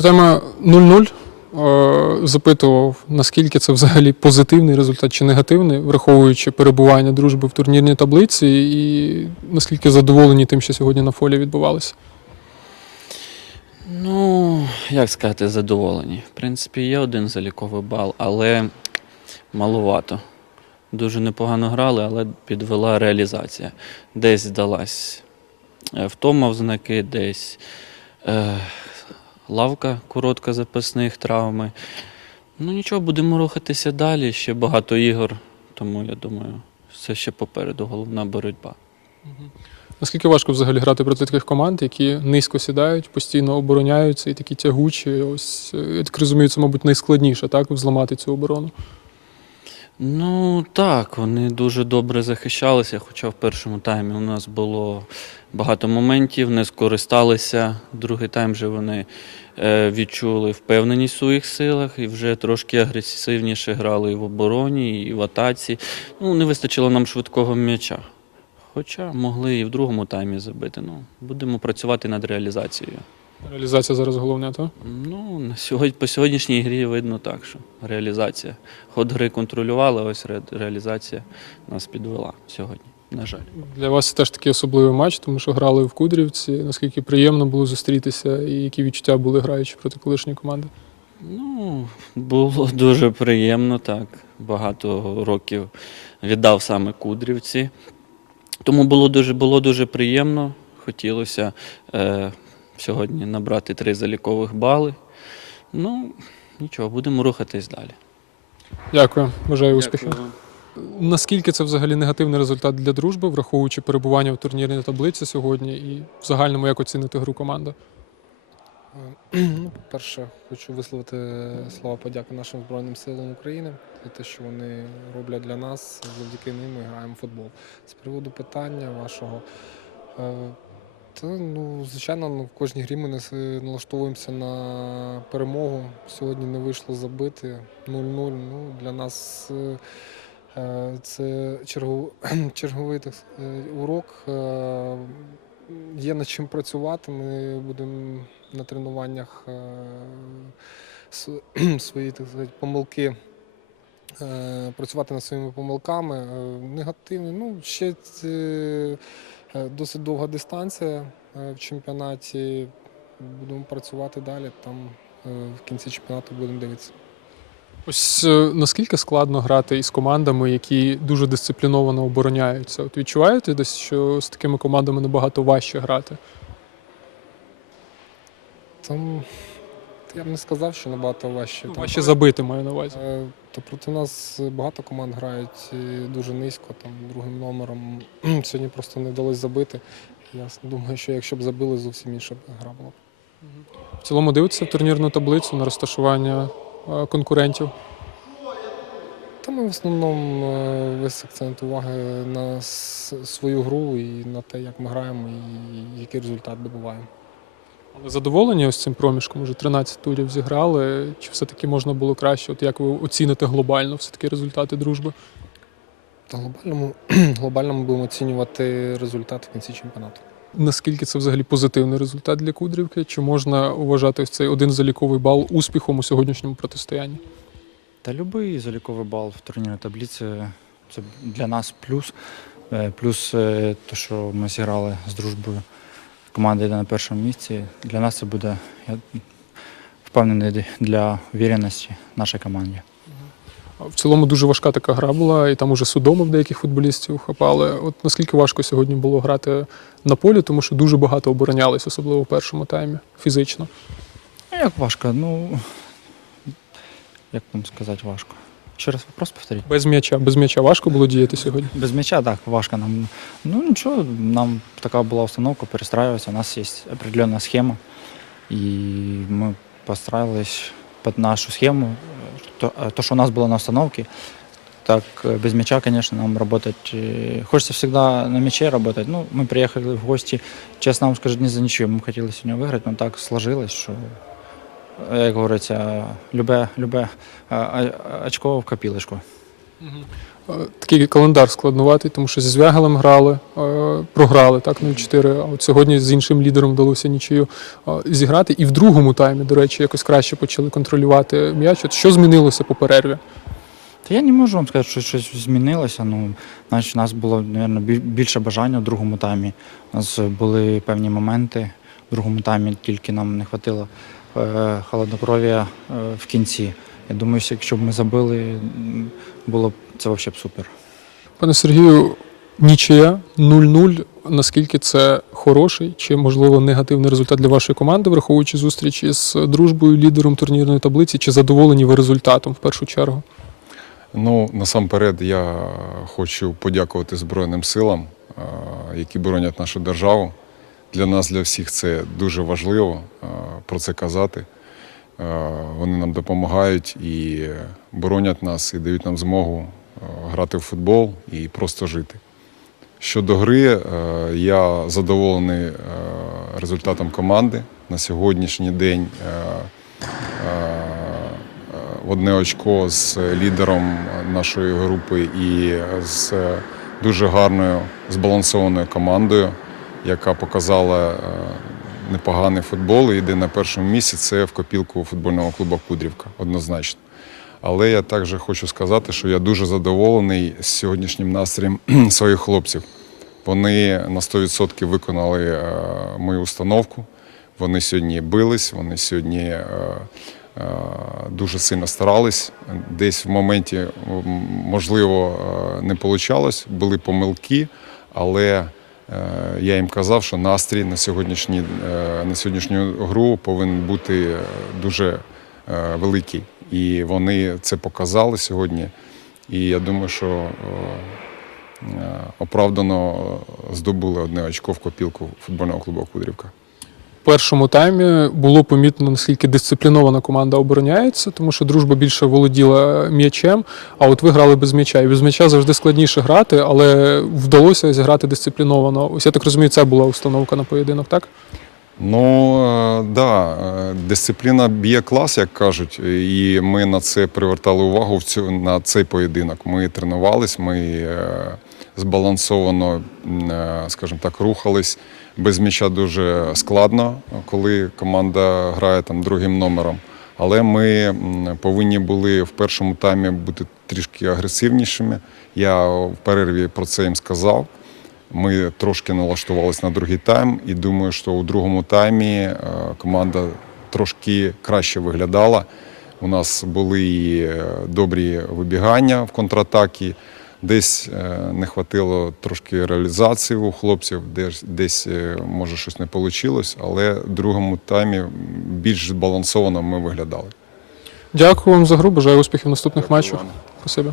Артема 0-0 е, запитував, наскільки це взагалі позитивний результат чи негативний, враховуючи перебування дружби в турнірній таблиці, і наскільки задоволені тим, що сьогодні на фолі відбувалося. Ну, як сказати, задоволені. В принципі, є один заліковий бал, але маловато. Дуже непогано грали, але підвела реалізація. Десь здалась е, втома в знаки, десь е, лавка коротка запасних травми. Ну нічого, будемо рухатися далі. Ще багато ігор, тому я думаю, все ще попереду. Головна боротьба. Наскільки важко взагалі грати проти таких команд, які низько сідають, постійно обороняються і такі тягучі. Ось я так розумію, це, мабуть, найскладніше, так, взламати цю оборону. Ну так, вони дуже добре захищалися, хоча в першому таймі у нас було багато моментів, не скористалися. Другий тайм вже вони е, відчули впевненість в своїх силах і вже трошки агресивніше грали і в обороні, і в атаці. Ну, не вистачило нам швидкого м'яча. Хоча могли і в другому таймі забити. Ну, будемо працювати над реалізацією. Реалізація зараз головне, так? Ну, на сьогодні, по сьогоднішній грі видно так, що реалізація. Ход гри контролювала, ось ре- реалізація нас підвела сьогодні, на жаль. Для вас це теж такий особливий матч, тому що грали в Кудрівці. Наскільки приємно було зустрітися, і які відчуття були граючи проти колишньої команди? Ну, було дуже приємно, так. Багато років віддав саме Кудрівці. Тому було дуже, було дуже приємно. Хотілося е, сьогодні набрати три залікових бали. Ну, нічого, будемо рухатись далі. Дякую, бажаю успіхів. Наскільки це взагалі негативний результат для дружби, враховуючи перебування в турнірній таблиці сьогодні, і в загальному як оцінити гру команди? Ну, по-перше, хочу висловити слова подяки нашим Збройним силам України за те, що вони роблять для нас. Завдяки ним ми граємо в футбол. З приводу питання вашого. Е, Та, ну, звичайно, ну, в кожній грі ми налаштовуємося на перемогу. Сьогодні не вийшло забити 0-0. Ну, для нас е, е, це чергов... черговий так, сказати, урок. Е, Є над чим працювати. Ми будемо на тренуваннях е, свої так сказати, помилки. е, Працювати над своїми помилками. Е, Негативні. Ну, ще е, досить довга дистанція е, в чемпіонаті. Будемо працювати далі. Там е, в кінці чемпіонату будемо дивитися. Ось е, наскільки складно грати із командами, які дуже дисципліновано обороняються? От відчуваєте десь, що з такими командами набагато важче грати? Там я б не сказав, що набагато важче. Там, Важче забити, маю на увазі. Е, То проти нас багато команд грають е, дуже низько, там другим номером. Сьогодні просто не вдалося забити. Я с- думаю, що якщо б забили, зовсім інша б гра була. В цілому дивитися турнірну таблицю на розташування е, конкурентів. Та ми в основному е, весь акцент уваги на с- свою гру і на те, як ми граємо і який результат добуваємо. Але задоволені ось цим проміжком? Уже 13 турів зіграли. Чи все-таки можна було краще? От як ви оціните глобально все-таки результати дружби? Та глобальному, глобально ми будемо оцінювати результат в кінці чемпіонату. Наскільки це взагалі позитивний результат для Кудрівки? Чи можна вважати ось цей один заліковий бал успіхом у сьогоднішньому протистоянні? Та любий заліковий бал в турнірній таблиці це для нас плюс. Е, Плюс те, що ми зіграли з дружбою. Команда йде на першому місці. Для нас це буде, я впевнений, для віряності нашій команді. В цілому дуже важка така гра була, і там уже судомо в деяких футболістів хапали. От наскільки важко сьогодні було грати на полі, тому що дуже багато оборонялись, особливо в першому таймі, фізично. Як важко? Ну, як вам сказати важко? Ще раз вопрос повторіть. Без м'яча, без м'яча важко було діяти сьогодні. Без мяча, так, важко нам. Ну ничего, нам такая была установка перестраиваться. У нас есть определенная схема, и мы подстраивались под нашу схему. То, э, то, что у нас было на установке, так э, без мяча, конечно, нам работать. э, Хочется всегда на мяче работать. Ну, мы приехали в гости, честно вам скажу, не за ничего. Мы хотели сегодня выиграть, но так сложилось, що, э, як говориться, любе, любе э, очко в копілочку. е, такий календар складнуватий, тому що зі Звягелем грали, е, програли так 0-4, а от сьогодні з іншим лідером вдалося нічию е, зіграти. І в другому таймі, до речі, якось краще почали контролювати м'яч. От що змінилося по перерві? Та я не можу вам сказати, що щось змінилося. Ну, значить, у нас було, мабуть, більше бажання в другому таймі. У нас були певні моменти в другому таймі, тільки нам не вистачило е, холоднокров'я е, в кінці. Я думаю, що якщо б ми забили, було б це взагалі б супер. Пане Сергію, нічия 0-0. Наскільки це хороший чи, можливо, негативний результат для вашої команди, враховуючи зустріч із дружбою, лідером турнірної таблиці, чи задоволені ви результатом в першу чергу? Ну, насамперед, я хочу подякувати Збройним силам, е, які боронять нашу державу. Для нас, для всіх, це дуже важливо е, про це казати. Е, Вони нам допомагають і боронять нас, і дають нам змогу е, грати в футбол і просто жити. Щодо гри, я задоволений результатом команди. На сьогоднішній день одне очко з лідером нашої групи і з дуже гарною збалансованою командою, яка показала е, непоганий футбол і йде на першому місці. Це в копілку футбольного клубу Кудрівка, однозначно. Але я також хочу сказати, що я дуже задоволений сьогоднішнім настроєм своїх хлопців. Вони на 100% виконали е, мою установку. Вони сьогодні бились, вони сьогодні е, дуже сильно старались. Десь в моменті, можливо, не вийшло, були помилки, але я їм казав, що настрій на, сьогоднішній, е, на сьогоднішню гру повинен бути е, дуже е, великий. І вони це показали сьогодні. І я думаю, що е, е, оправдано е, здобули одне очко в копілку футбольного клубу Кудрівка. Першому таймі було помітно, наскільки дисциплінована команда обороняється, тому що дружба більше володіла м'ячем, а от ви грали без м'яча. І без м'яча завжди складніше грати, але вдалося зіграти дисципліновано. Ось я так розумію, це була установка на поєдинок, так? Ну е, да, е, дисципліна б'є клас, як кажуть, і ми на це привертали увагу в цю на цей поєдинок. Ми тренувались, ми е, збалансовано, скажімо так, рухались. Без м'яча дуже складно, коли команда грає там другим номером. Але ми повинні були в першому таймі бути трішки агресивнішими. Я в перерві про це їм сказав. Ми трошки налаштувалися на другий тайм, і думаю, що у другому таймі е, команда трошки краще виглядала. У нас були е, добрі вибігання в контратакі. Десь е, не хватило трошки реалізації у хлопців, десь, десь е, може щось не вийшло, але в другому таймі більш збалансовано ми виглядали. Дякую вам за гру. Бажаю успіхів в наступних матчах. Іване. Спасибі.